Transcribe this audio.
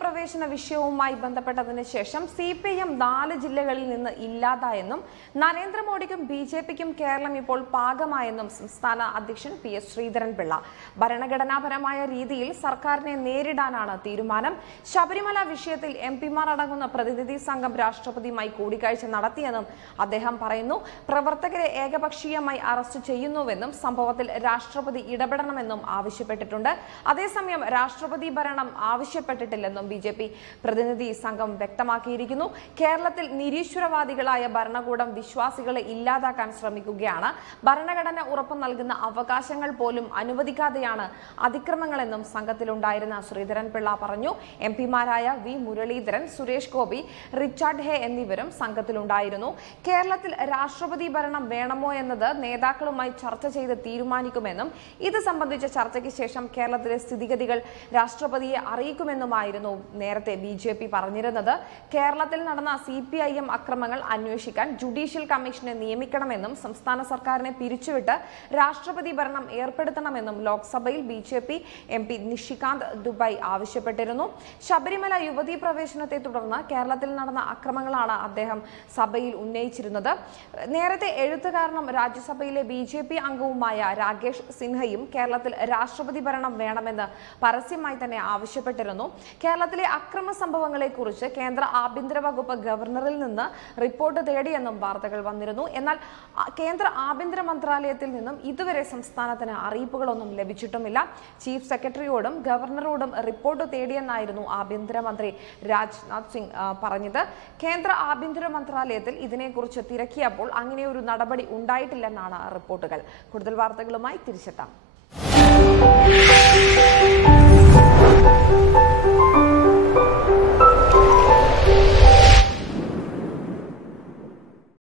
പ്രവേശന വിഷയവുമായി ബന്ധപ്പെട്ടതിന് ശേഷം CPIM 4 ജില്ലകളിൽ നിന്ന് ഇല്ലാതായെന്നും നരേന്ദ്രമോദിക്കും BJPക്കും കേരളം ഇപ്പോൾ പാകമായെന്നും സംസ്ഥാന അധ്യക്ഷൻ PS ശ്രീധരൻപിള്ള. ഭരണഘടനാപരമായ രീതിയിൽ സർക്കാരിനെ നേരിടാനാണ് തീരുമാനം. ശബരിമല വിഷയത്തിൽ MPമാർ അടങ്ങുന്ന പ്രതിനിധി സംഘം രാഷ്ട്രപതിയുമായി കൂടിക്കാഴ്ച നടത്തിയെന്നും അദ്ദേഹം പറയുന്നു. പ്രവർത്തകരെ ഏകപക്ഷീയമായി അറസ്റ്റ് ചെയ്യുന്നുവെന്നും സംഭവത്തിൽ രാഷ്ട്രപതി ഇടപെടണമെന്നും ആവശ്യപ്പെട്ടിട്ടുണ്ട്. അതേസമയം രാഷ്ട്രപതി ഭരണം ആവശ്യപ്പെട്ടിട്ടില്ലെന്നും BJP പ്രതിനിധി സംഘം വ്യക്തമാക്കിയിരിക്കുന്നു. കേരളത്തിൽ നിരീശ്വരവാദികളായ ഭരണകൂടം വിശ്വാസികളെ ഇല്ലാതാക്കാൻ ശ്രമിക്കുകയാണ്. ഭരണഘടന ഉറപ്പു നൽകുന്ന അവകാശങ്ങൾ പോലും അനുവദിക്കാതെയാണ് അതിക്രമങ്ങളെന്നും സംഘത്തിലുണ്ടായിരുന്ന ശ്രീധരൻപിള്ള പറഞ്ഞു. MPമാരായ V മുരളീധരൻ, സുരേഷ് ഗോപി, റിച്ചാർഡ് ഹേ എന്നിവരും സംഘത്തിലുണ്ടായിരുന്നു. കേരളത്തിൽ രാഷ്ട്രപതി ഭരണം വേണമോ എന്നത് നേതാക്കളുമായി ചർച്ച ചെയ്ത് തീരുമാനിക്കുമെന്നും ഇത് സംബന്ധിച്ച ചർച്ചയ്ക്ക് ശേഷം കേരളത്തിലെ സ്ഥിതിഗതികൾ രാഷ്ട്രപതിയെ അറിയിക്കുമെന്നുമായിരുന്നു നേരത്തെ BJP പറഞ്ഞിരുന്നത്. കേരളത്തിൽ നടന്ന CPIM അക്രമങ്ങൾ അന്വേഷിക്കാൻ ജുഡീഷ്യൽ കമ്മീഷനെ നിയമിക്കണമെന്നും സംസ്ഥാന സർക്കാരിനെ പിരിച്ചുവിട്ട് രാഷ്ട്രപതി ഭരണം ഏർപ്പെടുത്തണമെന്നും ലോക്സഭയിൽ BJP MP നിഷികാന്ത് ദുബായ് ആവശ്യപ്പെട്ടിരുന്നു. ശബരിമല യുവതീ പ്രവേശനത്തെ തുടർന്ന് കേരളത്തിൽ നടന്ന അക്രമങ്ങളാണ് അദ്ദേഹം സഭയിൽ ഉന്നയിച്ചിരുന്നത്. നേരത്തെ എഴുത്തുകാരനും രാജ്യസഭയിലെ BJP അംഗവുമായ രാകേഷ് സിൻഹയും കേരളത്തിൽ രാഷ്ട്രപതി ഭരണം വേണമെന്ന് പരസ്യമായി തന്നെ ആവശ്യപ്പെട്ടിരുന്നു. കേരളത്തിലെ അക്രമ സംഭവങ്ങളെ കുറിച്ച് കേന്ദ്ര ആഭ്യന്തര വകുപ്പ് ഗവർണറിൽ നിന്ന് റിപ്പോർട്ട് തേടിയെന്നും വാർത്തകൾ വന്നിരുന്നു. എന്നാൽ കേന്ദ്ര ആഭ്യന്തര മന്ത്രാലയത്തിൽ നിന്നും ഇതുവരെ സംസ്ഥാനത്തിന് അറിയിപ്പുകളൊന്നും ലഭിച്ചിട്ടുമില്ല. ചീഫ് സെക്രട്ടറിയോടും ഗവർണറോടും റിപ്പോർട്ട് തേടിയെന്നായിരുന്നു ആഭ്യന്തരമന്ത്രി രാജ്നാഥ് സിംഗ് പറഞ്ഞത്. കേന്ദ്ര ആഭ്യന്തര മന്ത്രാലയത്തിൽ ഇതിനെക്കുറിച്ച് തിരക്കിയപ്പോൾ അങ്ങനെയൊരു നടപടി ഉണ്ടായിട്ടില്ലെന്നാണ് റിപ്പോർട്ടുകൾ. കൂടുതൽ വാർത്തകളുമായി തിരിച്ചെത്താം.